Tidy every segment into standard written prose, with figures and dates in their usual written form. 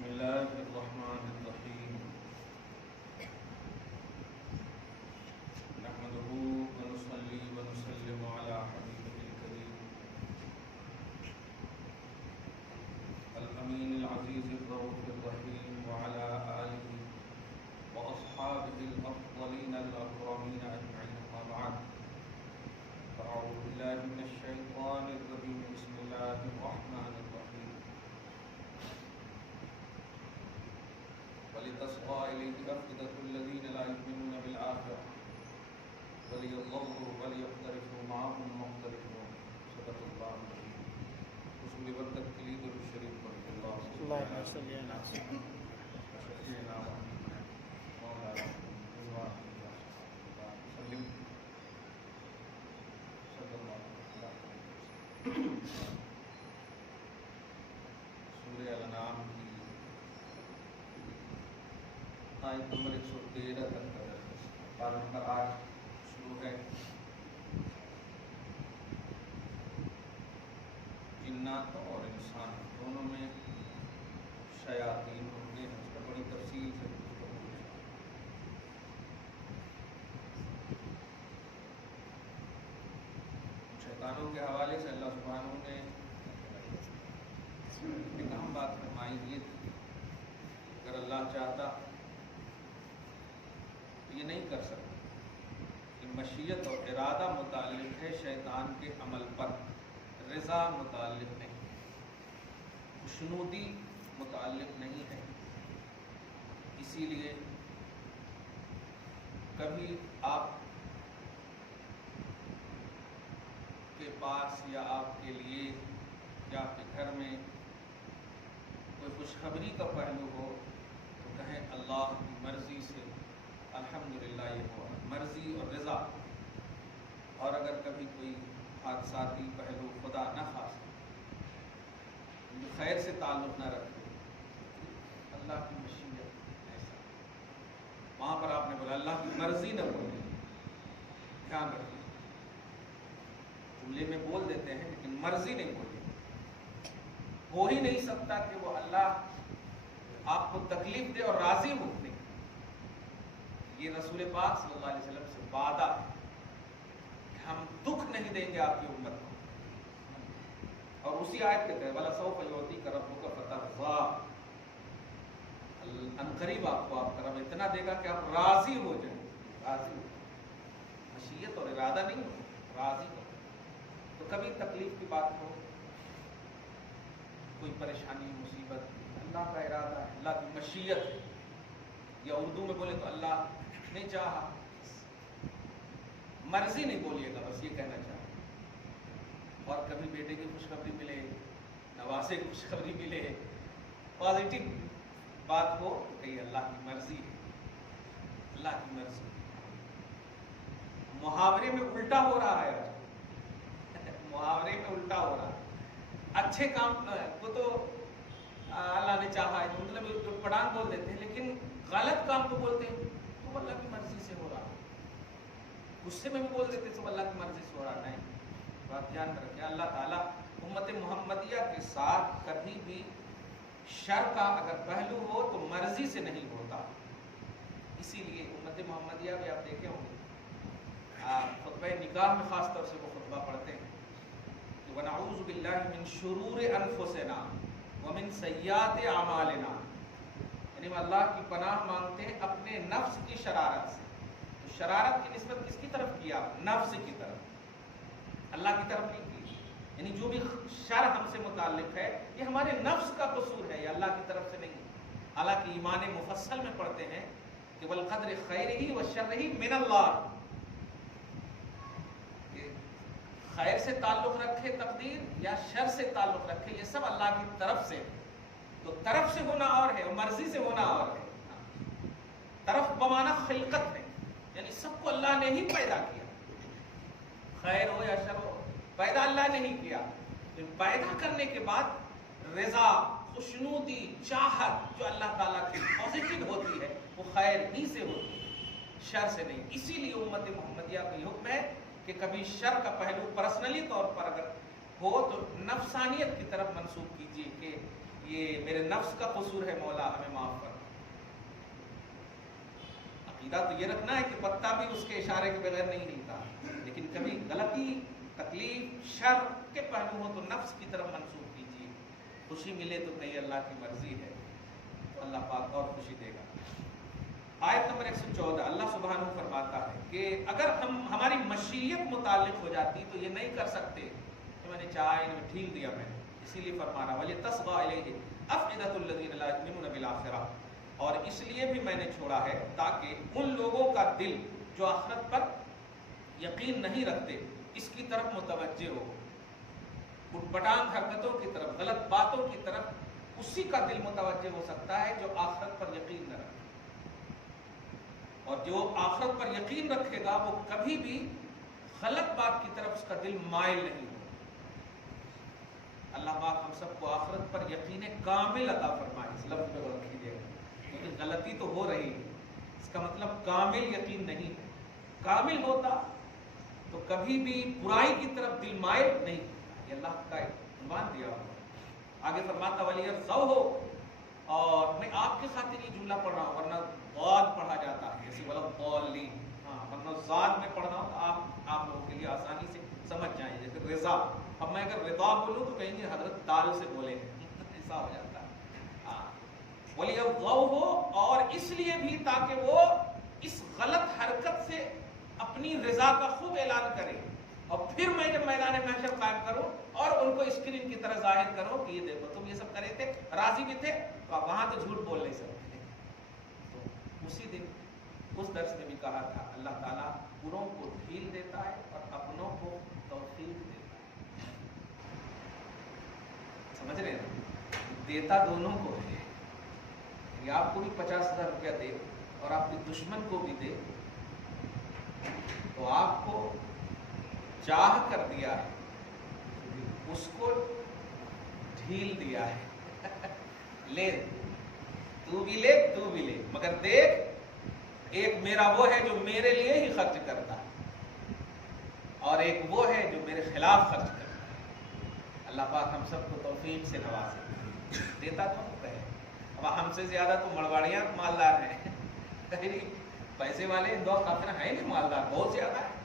بسم اللہ الرحمن الرحیم نحمده ونصلي ونسلم على حبیبه الکریم الامین العزیز الرؤوف الرحیم وعلى آلہ واصحابہ الافضلین الاکرمین اجمعین اما بعد فاعوذ باللہ من الشیطان الرجیم بسم اللہ الرحمن الرحیم وَلِتَصْغَى إِلَيْهِ أَفْئِدَةُ الَّذِينَ لَا يُؤْمِنُونَ بِالْآخِرَةِ وَلِيَرْضَوْهُ وَلْيَقْتَرِفُوا مَا هُمْ مُقْتَرِفُونَ صدق اللہ العظیم. رسول برکت کے لیے درود شریف پڑھتے اللهم صل على سيدنا سورہ الانعام کی آیت نمبر 113 تک پارہ نمبر 8 شروع ہے. جنات اور انسان دونوں میں شیاطین ہوتے ہیں. اس کا بڑی تفصیل سے شیطانوں کے حوالے سے اللہ سبحانہ نے ایک اہم بات فرمائی یہ تھی اگر اللہ چاہتا یہ نہیں کر سکتا کہ مشیت اور ارادہ متعلق ہے شیطان کے عمل پر، رضا متعلق نہیں، خوشنودی متعلق نہیں ہے. اسی لیے کبھی آپ کے پاس یا آپ کے لیے یا آپ کے گھر میں کوئی خوشخبری کا پہلو ہو تو کہیں اللہ کی مرضی سے الحمدللہ یہ ہوا، مرضی اور رضا. اور اگر کبھی کوئی حادثاتی پہلو خدا نہ خواستہ خیر سے تعلق نہ رکھے، اللہ کی مشیت ایسا، وہاں پر آپ نے بولا اللہ کی مرضی نہ بولے. دھیان رکھیں، جملے میں بول دیتے ہیں لیکن مرضی نہیں بولے. ہو ہی نہیں سکتا کہ وہ اللہ آپ کو تکلیف دے اور راضی ہو. نہیں، یہ رسول پاک صلی اللہ علیہ وسلم سے وعدہ ہے کہ ہم دکھ نہیں دیں گے آپ کی امت کو. اور اسی آیت کے تحت وَلَسَوْفَ يُعْطِيكَ رَبُّكَ فَتَرْضَىٰ، عنقریب آپ کو آپ کا رب اتنا دے گا کہ آپ راضی ہو جائیں. راضی ہو، مشیت اور ارادہ نہیں ہو، راضی ہو. تو کبھی تکلیف کی بات ہو، کوئی پریشانی مصیبت، اللہ کا ارادہ ہے، اللہ کی مشیت ہے. یا اردو میں بولے تو اللہ نہیں چاہا، مرضی نہیں بولیے گا، بس یہ کہنا چاہا. اور کبھی بیٹے کی خوشخبری ملے، نواسے کی خوشخبری ملے، پازیٹیو بات ہو کہ یہ اللہ کی مرضی ہے، اللہ کی مرضی. محاورے میں الٹا ہو رہا ہے، محاورے میں الٹا ہو رہا ہے. اچھے کام کو تو اللہ نے چاہا ہے، مطلب جو پڑھان بول دیتے ہیں، لیکن غلط کام کو بولتے ہیں تو اللہ کی مرضی سے ہو رہا ہے. غصے میں بھی بول دیتے ہیں تو اللہ کی مرضی سے ہو رہا. نہیں، بات دھیان رکھیں. اللہ تعالیٰ امت محمدیہ کے ساتھ کبھی بھی شر کا اگر پہلو ہو تو مرضی سے نہیں ہوتا. اسی لیے امت محمدیہ بھی آپ دیکھے ہوں گے، خطبہ نکاح میں خاص طور سے وہ خطبہ پڑھتے ہیں کہ وَنَعُوذُ بِاللَّهِ مِن شُرُورِ أَنفُسِنَا وَمِن سَيِّئَاتِ أَعْمَالِنَا، یعنی اللہ کی پناہ مانگتے ہیں اپنے نفس کی شرارت سے. تو شرارت کی نسبت کس کی طرف کیا؟ نفس کی طرف، اللہ کی طرف نہیں کی. یعنی جو بھی شر ہم سے متعلق ہے یہ ہمارے نفس کا قصور ہے، یہ اللہ کی طرف سے نہیں. حالانکہ ایمان مفصل میں پڑھتے ہیں کہ وَالْقَدْرِ خَيْرِهِ وَالشَّرِّهِ مِنَ اللَّهِ، خیر سے تعلق رکھے تقدیر یا شر سے تعلق رکھے، یہ سب اللہ کی طرف سے. تو طرف سے ہونا اور ہے اور مرضی سے ہونا اور ہے. طرف بمانا خلقت ہے، یعنی سب کو اللہ نے ہی پیدا کیا، خیر ہو یا شر ہو، پیدا اللہ نے ہی کیا. پیدا کرنے کے بعد رضا، خوشنودی، چاہت جو اللہ تعالیٰ کی پازیٹیو ہوتی ہے وہ خیر ہی سے ہوتی ہے، شر سے نہیں. اسی لیے امت محمدیہ کا یہ حکم ہے کہ کبھی شر کا پہلو پرسنلی طور پر اگر ہو تو نفسانیت کی طرف منسوخ کیجیے کہ یہ میرے نفس کا قصور ہے، مولا ہمیں معاف کر۔ عقیدہ تو یہ رکھنا ہے کہ پتا بھی اس کے اشارے کے بغیر نہیں ہلتا، لیکن کبھی غلطی، تکلیف، شر کے پہلو ہو تو نفس کی طرف منسوخ کیجیے۔ خوشی ملے تو کہیں اللہ کی مرضی ہے، تو اللہ پاک اور خوشی دے گا۔ آیت نمبر 114 اللہ سبحانہ فرماتا ہے کہ اگر ہماری مشیت متعلق ہو جاتی تو یہ نہیں کر سکتے کہ میں نے چاہا ان میں ڈھیل دیا، میں اسی لیے فرما رہا وَلِتَصْغَىٰ إِلَيْهِ أَفْئِدَةُ الَّذِينَ لَا يُؤْمِنُونَ بِالْآخِرَةِ، اور اس لیے بھی میں نے چھوڑا ہے تاکہ ان لوگوں کا دل جو آخرت پر یقین نہیں رکھتے اس کی طرف متوجہ ہو، اٹھ پٹانگ حرکتوں کی طرف، غلط باتوں کی طرف اسی کا دل متوجہ ہو سکتا ہے جو آخرت پر یقین نہ رکھے، اور جو آخرت پر یقین رکھے گا وہ کبھی بھی غلط بات کی طرف اس کا دل مائل نہیں ہوگا۔ اللہ پاک ہم سب کو آخرت پر یقین کامل عطا فرمائے۔ اس لفظ پہ غور کیجیے گا، کیونکہ غلطی تو ہو رہی ہے، اس کا مطلب کامل یقین نہیں ہے۔ کامل ہوتا تو کبھی بھی برائی کی طرف دل مائل نہیں ہوتا، یہ اللہ کا عنوان دیا ہوا۔ آگے فرماتا وَلِيَرْضَوْهُ، اور میں آپ کے خاطر یہ جملہ پڑھ رہا ہوں، ورنہ ضاد پڑھا جاتا ہے، ایسی وَلَضَّالِّينَ، ورنہ ضاد میں پڑھ رہا ہوں تو آپ لوگوں کے لیے آسانی سے سمجھ جائیں، جیسے رضا، اب میں اگر رضا بولوں تو کہیں گے حضرت دال سے بولے ایسا ہو جاتا ہے۔ وَلِيَرْضَوْهُ، اور اس لیے بھی تاکہ وہ اس غلط حرکت سے اپنی رضا کا خوب اعلان کرے، اور پھر میں جب میدان محشر قائم کروں اور ان کو اسکرین کی طرح ظاہر کروں کہ یہ دیکھو تم یہ سب کرے تھے، راضی بھی تھے، تو آپ وہاں تو جھوٹ بول نہیں سکتے۔ تو اسی دن اس درس میں بھی کہا تھا اللہ تعالیٰ بروں کو ڈھیل دیتا ہے اور اپنوں کو توفیق دیتا ہے۔ سمجھ رہے ہیں، دیتا دونوں کو ہے، یہ آپ کو بھی 50,000 روپیہ دے اور آپ کے دشمن کو بھی دے تو آپ کو چاہ کر دیا ہے، اس کو ڈھیل دیا ہے، لے تو بھی لے تو بھی لے، مگر دیکھ ایک میرا وہ ہے جو میرے لیے ہی خرچ کرتا ہے اور ایک وہ ہے جو میرے خلاف خرچ کرتا ہے۔ اللہ پاک ہم سب کو توفیق سے نوازے، دیتا تو ہے۔ اب ہم سے زیادہ تو مرواڑیاں مالدار ہیں، پیسے والے دو کافر ہیں نہیں مالدار، بہت زیادہ ہے،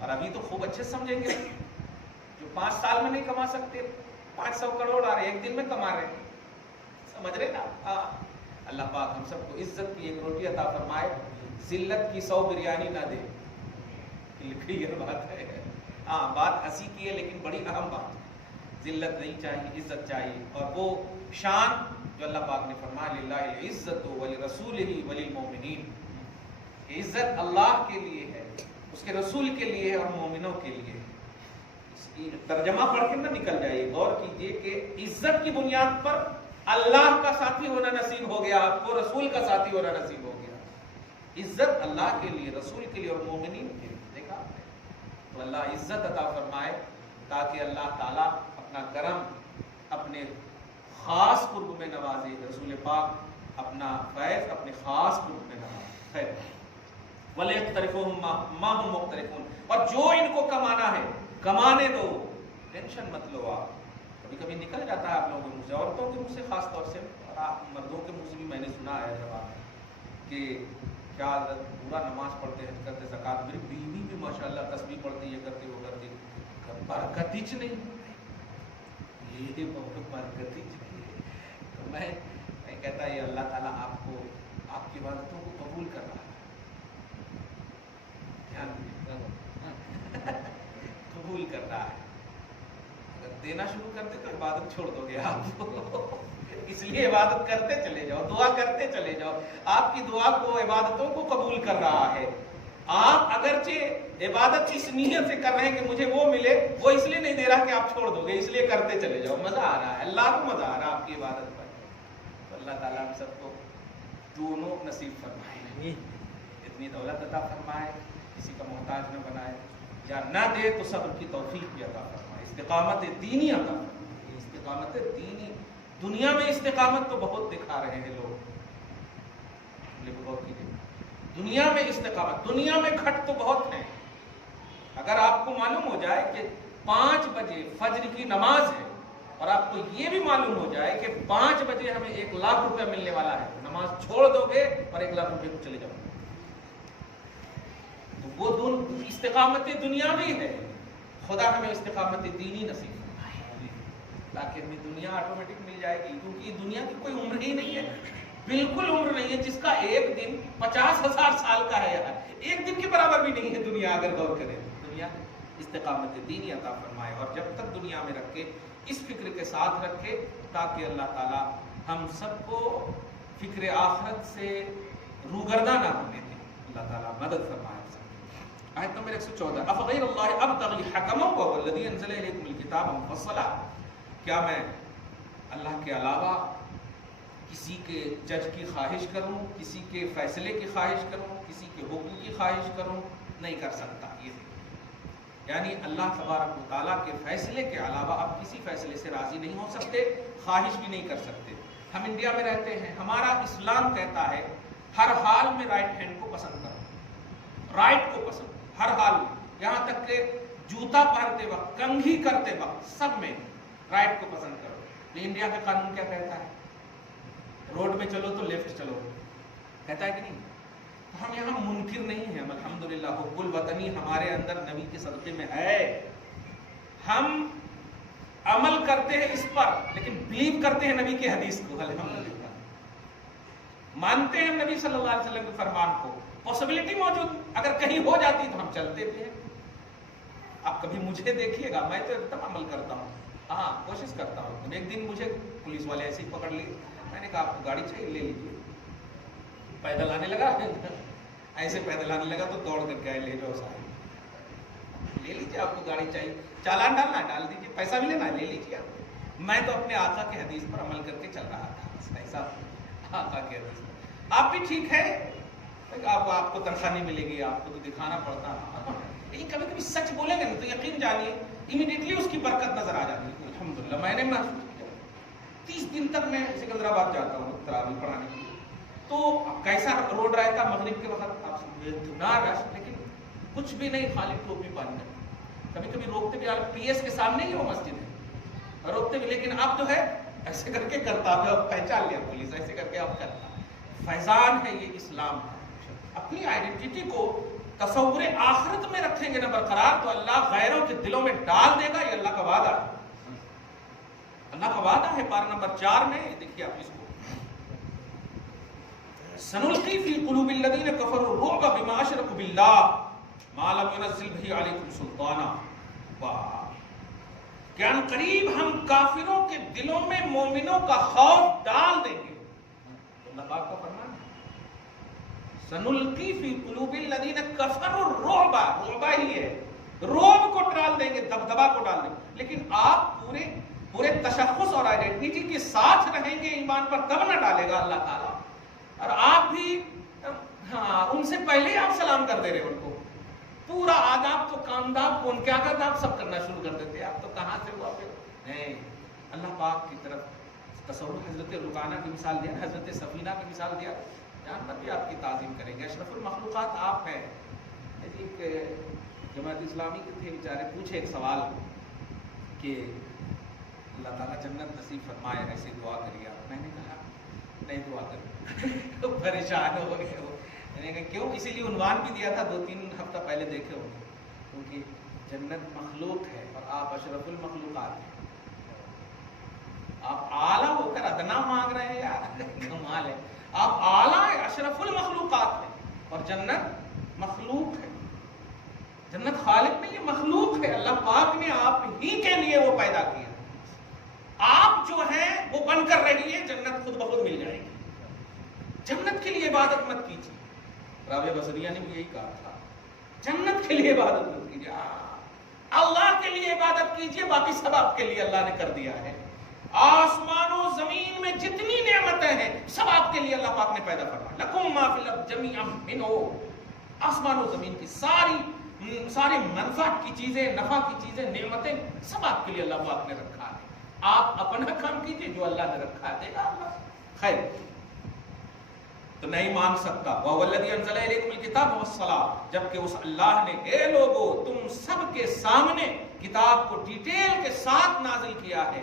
اور ابھی تو خوب اچھے سمجھیں گے جو 5 سال میں نہیں کما سکتے 500 کروڑ اور ایک دن میں کما رہے ہیں، سمجھ رہے نا۔ اللہ پاک ہم سب کو عزت کی ایک روٹی عطا فرمائے، ذلت کی 100 بریانی نہ دے، کلیئر بات ہے۔ ہاں بات ہنسی کی ہے لیکن بڑی اہم بات ہے، ذلت نہیں چاہیے، عزت چاہیے، اور وہ شان جو اللہ پاک نے فرمایا للہ العزت ولرسولہ وللمؤمنین، عزت اللہ کے لیے ہے، اس کے رسول کے لیے ہے اور مومنوں کے لیے ہے۔ اس کی ترجمہ پڑھ کے نہ نکل جائیے، غور کیجئے کہ عزت کی بنیاد پر اللہ کا ساتھی ہونا نصیب ہو گیا، آپ کو رسول کا ساتھی ہونا نصیب ہو گیا۔ عزت اللہ کے لیے، رسول کے لیے اور مومنین کے لیے، دیکھا آپ نے؟ تو اللہ عزت عطا فرمائے تاکہ اللہ تعالیٰ اپنا کرم اپنے خاص قرب میں نوازے، رسول پاک اپنا فیض اپنے خاص قرب میں نوازے۔ خیر وَلْيَقْتَرِفُوهُمْ مَا هُمْ مُقْتَرِفُونَ، اور جو ان کو کمانا ہے کمانے دو، ٹینشن مت لو آپ۔ کبھی کبھی نکل جاتا ہے آپ لوگوں کے منہ سے، عورتوں کے منہ سے خاص طور سے، اور آپ مردوں کے منہ سے بھی میں نے سنا ہے جواب کہ کیا پورا نماز پڑھتے ہیں، کرتے زکات، میری بیوی بھی ماشاءاللہ تسبیح پڑھتی ہے، کرتے وہ کرتی، برکت ہی نہیں، یہ بہت برکت ہی نہیں۔ تو میں کہتا یہ اللہ تعالیٰ آپ کو آپ کی عبادتوں کو قبول کر رہا ہے، قبول کر رہا ہے۔ اگر دینا شروع کرتے تو عبادت چھوڑ دو گے آپ، اس لیے عبادت کرتے چلے جاؤ، دعا کرتے چلے جاؤ، آپ کی دعا کو، عبادتوں کو قبول کر رہا ہے۔ آپ اگرچہ عبادت اس نیت سے کر رہے ہیں کہ مجھے وہ ملے، وہ اس لیے نہیں دے رہا کہ آپ چھوڑ دو گے، اس لیے کرتے چلے جاؤ، مزہ آ رہا ہے، اللہ کو مزہ آ رہا ہے آپ کی عبادت پر۔ تو اللہ تعالیٰ ہم سب کو دونوں نصیب فرمائے، اتنی دولت عطا فرمائے، کسی کا محتاج نہ بنائے، یا نہ دے تو صبر کی توفیق بھی عطا فرمائے، استقامت دینی عطا فرمائے، استقامت دینی۔ دنیا میں استقامت تو بہت دکھا رہے ہیں لوگ، لیکن غور کیجیے، دنیا میں استقامت، دنیا میں کھٹ تو بہت ہیں۔ اگر آپ کو معلوم ہو جائے کہ 5 بجے فجر کی نماز ہے اور آپ کو یہ بھی معلوم ہو جائے کہ 5 بجے ہمیں 1 لاکھ روپے ملنے والا ہے، نماز چھوڑ دو گے اور 1 لاکھ روپے کو چلے جاؤ، تو وہ دونوں استقامت دنیاوی ہے. خدا ہمیں استقامت دینی نصیب فرمائے تاکہ ہمیں دنیا آٹومیٹک مل جائے گی، کیونکہ یہ دنیا کی کوئی عمر ہی نہیں ہے، بالکل عمر نہیں ہے، جس کا ایک دن 50,000 سال کا ہے یار، ایک دن کے برابر بھی نہیں ہے دنیا. اگر غور کریں دنیا استقامت دینی عطا فرمائے، اور جب تک دنیا میں رکھے اس فکر کے ساتھ رکھے تاکہ اللہ تعالی ہم سب کو فکر آخرت سے روگردہ نہ ہونے دیں. اللہ تعالی مدد فرمائے. آیت نمبر 114 افغیر اللہ ابتغی حکما وهو الذی انزل الیکم الکتاب مفصلا، کیا میں اللہ کے علاوہ کسی کے جج کی خواہش کروں، کسی کے فیصلے کی خواہش کروں، کسی کے حکم کی خواہش کروں؟ نہیں کر سکتا. یہ یعنی اللہ تبارک و تعالیٰ کے فیصلے کے علاوہ آپ کسی فیصلے سے راضی نہیں ہو سکتے، خواہش بھی نہیں کر سکتے. ہم انڈیا میں رہتے ہیں، ہمارا اسلام کہتا ہے ہر حال میں رائٹ ہینڈ کو پسند کرو، رائٹ کو پسند ہر حال میں، یہاں تک کہ جوتا پہنتے وقت، کنگھی کرتے وقت، سب میں رائٹ کو پسند کرو. لیکن انڈیا کا قانون کیا کہتا ہے؟ روڈ میں چلو تو لیفٹ چلو، کہتا ہے کہ نہیں؟ تو ہم یہاں منکر نہیں ہیں، الحمدللہ حب الوطنی ہمارے اندر نبی کے صدقے میں ہے. ہم عمل کرتے ہیں اس پر، لیکن بلیو کرتے ہیں نبی کی حدیث کو، الحمدللہ مانتے ہیں نبی صلی اللہ علیہ وسلم کے فرمان کو. پاسبلٹی موجود اگر کہیں ہو جاتی تو ہم چلتے بھی ہیں. آپ کبھی مجھے دیکھیے گا، میں تو ایک دم عمل کرتا ہوں، ہاں کوشش کرتا ہوں. ایک دن مجھے پولیس والے ایسے ہی پکڑ لیے، میں نے کہا آپ کو گاڑی چاہیے؟ لے لیجیے. پیدل آنے لگا، ایسے پیدل آنے لگا تو دوڑ کر کے آئے، لے جاؤ صاحب لے لیجیے، آپ کو گاڑی چاہیے، چالان ڈالنا ہے ڈال دیجیے، پیسہ بھی لینا ہے لے لیجیے. میں تو اپنے آقا کی حدیث پر عمل کر کے چل رہا تھا، ایسا آقا کی حدیث پر. آپ بھی ٹھیک ہے، آپ کو تنخواہ نہیں ملے گی، آپ کو تو دکھانا پڑتا ہے، لیکن کبھی کبھی سچ بولیں گے نا تو یقین جانیے امیڈیٹلی اس کی برکت نظر آ جاتی ہے. الحمدللہ میں نے محسوس کیا. 30 دن تک میں سکندرآباد جاتا ہوں تراویح پڑھانے کے لیے، تو کیسا روڈ رہتا مغرب کے وقت، آپ اتنا رش، لیکن کچھ بھی نہیں، خالی ٹوپی پہن کر. کبھی کبھی روکتے بھی، پی ایس کے سامنے ہی وہ مسجد ہے، روکتے بھی، لیکن اب جو ہے ایسے کر کے کرتا ہے، پہچان لیا پولیس، ایسے کر کے اب کرتا. فیضان ہے یہ اسلام. اپنی آئیڈینٹی کو تصور آخرت میں رکھیں گے نا برقرار، تو اللہ غیروں کے دلوں میں ڈال دے گا. یہ اللہ کا وعدہ ہے، اللہ کا وعدہ ہے. پارہ نمبر 4 میں دیکھیے آپ اس کو، سنلقی فی قلوب الذین کفروا الرعب بما اشرکوا باللہ ما لم ينزل به علیکم سلطانا. کہ ان قریب ہم کافروں کے دلوں میں مومنوں کا خوف ڈال دیں گے. اللہ پاک کا فرمان ہے سنلقی فی قلوب الذین کفروا الرعب، رعب ہی ہے، رعب کو ڈال دیں گے، دبدبا کو ڈال دیں گے. لیکن آپ پورے تشخص اور آئیڈینٹی کے ساتھ رہیں گے ایمان پر، تب نہ ڈالے گا اللہ تعالیٰ. اور آپ بھی ان سے پہلے ہی آپ سلام کر دے رہے ان کو، پورا آداب تو کامداب کو ان کے آداب سب کرنا شروع کر دیتے. آپ تو کہاں سے ہوا پھر؟ نہیں، اللہ پاک کی طرف تصور. حضرت رکانہ کی مثال دیا، حضرت سفینہ کی مثال دیا، جانور بھی آپ کی تعظیم کریں گے. اشرف المخلوقات آپ ہیں. ایک جماعت اسلامی کے تھے بیچارے، پوچھے ایک سوال کہ اللہ تعالیٰ جنت نصیب فرمائے، ایسی دعا کریے آپ. میں نے کہا نہیں دعا کروں. پریشان ہو گئے وہ. میں نے کہا کیوں؟ اسی لیے عنوان بھی دیا تھا 2-3 ہفتہ پہلے دیکھے ہوں گے، کیونکہ جنت مخلوق ہے اور آپ اشرف المخلوقات ہیں. آپ اعلیٰ ہو کر ادنا مانگ رہے ہیں یار، کمال ہے. آپ اعلیٰ ہیں، اشرف المخلوقات ہیں، اور جنت مخلوق ہے. جنت خالق نہیں ہے، مخلوق ہے. اللہ پاک نے آپ ہی کے لیے وہ پیدا کیا. آپ جو ہیں وہ بن کر رہیے، جنت خود بخود مل جائے گی. جنت کے لیے عبادت مت کیجیے. رابعہ بصریہ نے بھی یہی کہا تھا، جنت کے لیے عبادت مت کیجیے، اللہ کے لیے عبادت کیجیے، باقی سب آپ کے لیے اللہ نے کر دیا ہے. آسمان و زمین میں جتنی نعمتیں ہیں سب آپ کے لیے اللہ پاک نے پیدا فرمایا. لکم ما فی الارض جمیعا منہ، آسمان و زمین کی ساری منفعت کی چیزیں، نفع کی چیزیں، نعمتیں سب آپ کے لیے اللہ پاک نے رکھا ہے. آپ اپنا کام کیجیے، جو اللہ نے رکھا ہے دے گا اللہ. خیر تو نہیں مان سکتا. وَهُوَ الَّذِي أَنزَلَ إِلَيْكُمُ الْكِتَابَ وَالصَّلَاةَ، جبکہ اس اللہ نے اے لوگو تم سب کے سامنے کتاب کو ڈیٹیل کے ساتھ نازل کیا ہے.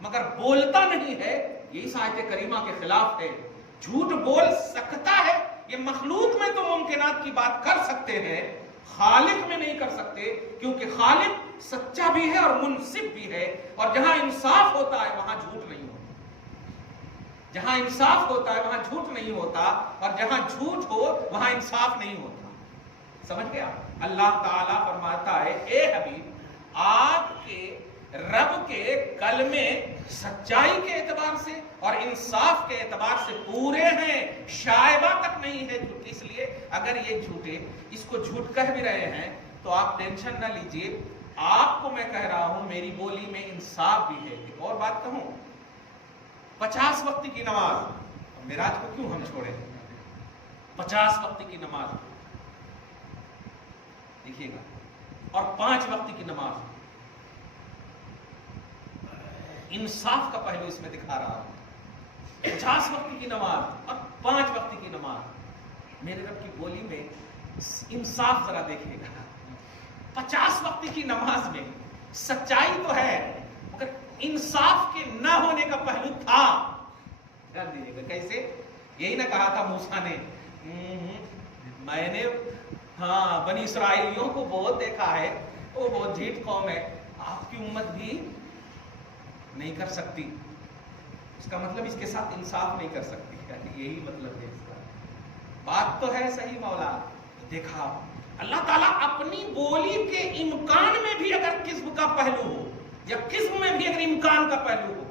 مگر بولتا نہیں ہے، یہ اس آیت کریمہ کے خلاف ہے۔ جھوٹ بول سکتا ہے، یہ مخلوق میں تو ممکنات کی بات کر سکتے ہیں، خالق میں نہیں کر سکتے، کیونکہ خالق سچا بھی ہے اور منصف بھی ہے، اور جہاں انصاف ہوتا ہے وہاں جھوٹ نہیں ہوتا، جہاں انصاف ہوتا ہے وہاں جھوٹ نہیں ہوتا، اور جہاں جھوٹ ہو وہاں انصاف نہیں ہوتا۔ سمجھ گیا؟ اللہ تعالیٰ فرماتا ہے اے حبیب، آپ کے رب کے کلمے سچائی کے اعتبار سے اور انصاف کے اعتبار سے پورے ہیں، شائبہ تک نہیں ہے جھوٹ۔ اس لیے اگر یہ جھوٹے اس کو جھوٹ کہہ بھی رہے ہیں تو آپ ٹینشن نہ لیجئے، آپ کو میں کہہ رہا ہوں میری بولی میں انصاف بھی ہے۔ ایک اور بات کہوں، 50 وقت کی نماز، معراج کو کیوں ہم چھوڑیں؟ 50 وقت کی نماز دیکھیے گا، اور 5 وقت کی نماز، انصاف کا پہلو اس میں دکھا رہا ہوں۔ 50 وقت کی نماز اور 5 وقت کی نماز، میرے رب کی بولی میں انصاف ذرا دیکھیے گا۔ 50 وقت کی نماز میں سچائی تو ہے مگر انصاف کے نہ ہونے کا پہلو تھا۔ دھیان دیجیے گا کیسے؟ یہی نہ کہا تھا موسیٰ نے، میں نے بنی اسرائیلیوں کو بہت دیکھا ہے، وہ بہت جھیٹ قوم ہے، آپ کی امت بھی نہیں کر سکتی، اس کا مطلب اس کے ساتھ انصاف نہیں کر سکتی، یہی مطلب ہے اس کا۔ بات تو ہے صحیح مولا، دیکھا اللہ تعالیٰ اپنی بولی کے امکان میں بھی اگر کذب کا پہلو ہو یا کذب میں بھی اگر امکان کا پہلو ہو،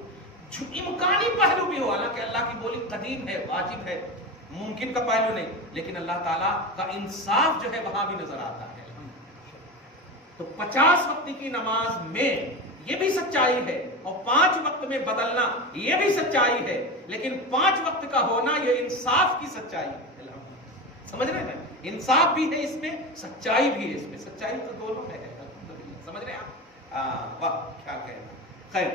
امکانی پہلو بھی ہو، حالانکہ اللہ کی بولی قدیم ہے، واجب ہے، ممکن کا پہلو نہیں، لیکن اللہ تعالیٰ کا انصاف جو ہے وہاں بھی نظر آتا ہے۔ تو 50 وقت کی نماز میں یہ بھی سچائی ہے، اور 5 وقت میں بدلنا یہ بھی سچائی ہے، لیکن 5 وقت کا ہونا یہ انصاف کی سچائی ہے۔ سمجھ رہے ہیں؟ انصاف بھی ہے اس میں، سچائی بھی ہے اس میں، سچائی تو دونوں میں ہے۔ سمجھ رہے ہیں آپ؟ واہ کیا کہنا۔ خیر،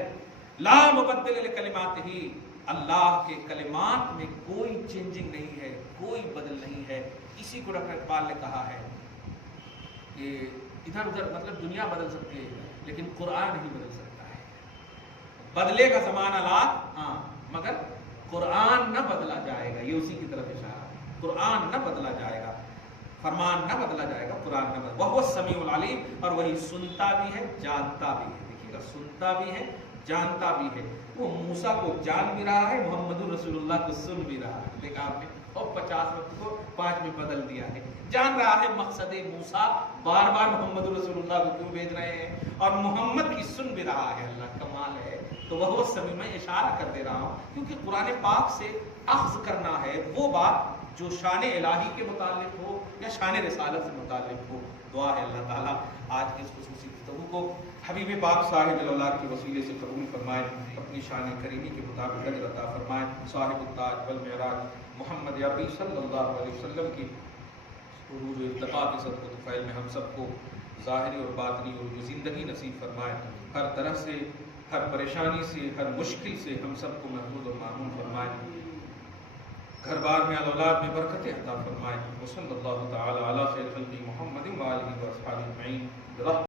لا مبدل لکلماتہ، اللہ کے کلمات میں کوئی چینجنگ نہیں ہے، کوئی بدل نہیں ہے۔ اسی کو ڈاکٹر اقبال نے کہا ہے کہ ادھر ادھر مطلب دنیا بدل سکتی ہے لیکن قرآن نہیں بدل سکتا ہے۔ بدلے کا زمانہ ہاں، مگر قرآن نہ بدلا جائے گا، یہ اسی کی طرف اشارہ ہے۔ قرآن نہ بدلا جائے گا، فرمان نہ بدلا جائے گا، قرآن نہ بدلا، وہ السمیع العلیم، اور وہی سنتا بھی ہے جانتا بھی ہے۔ دیکھیے گا، سنتا بھی ہے جانتا بھی ہے۔ وہ موسیٰ کو جان بھی رہا ہے، محمد رسول اللہ کو سن بھی رہا ہے۔ دیکھا آپ نے، اور 50 وقت کو 5 میں بدل دیا ہے۔ جان رہا ہے مقصد موسیٰ بار بار محمد رسول اللہ کو کیوں بھیج رہے ہیں، اور محمد کی سن بھی رہا ہے۔ اللہ کمال ہے۔ تو وہ سمیع، میں اشارہ کر دے رہا ہوں کیونکہ قرآن پاک سے اخذ کرنا ہے وہ بات جو شان الہی کے متعلق ہو یا شان رسالت سے متعلق ہو۔ دعا ہے اللہ تعالیٰ آج کی اس خصوصی گفتگو کو حبیب پاک صاحب الاولاد کے وسیلے سے قبول فرمائے، اپنی شان کریمی کے مطابق اجر عطا فرمائے۔ صاحب التاج والمعراج محمد عربی صلی اللہ علیہ وسلم کی عروج و ارتقاء کے صدقہ و طفیل میں ہم سب کو ظاہری اور باطنی عروج و زندگی نصیب فرمائے۔ ہر طرح سے، ہر پریشانی سے، ہر مشکل سے ہم سب کو محفوظ اور معمون فرمائے۔ گھر بار میں اولاد میں برکتیں عطا فرمائے۔ وصلی اللہ تعالی علی خیر خلقہ محمد و آلہ و اصحابہ اجمعین۔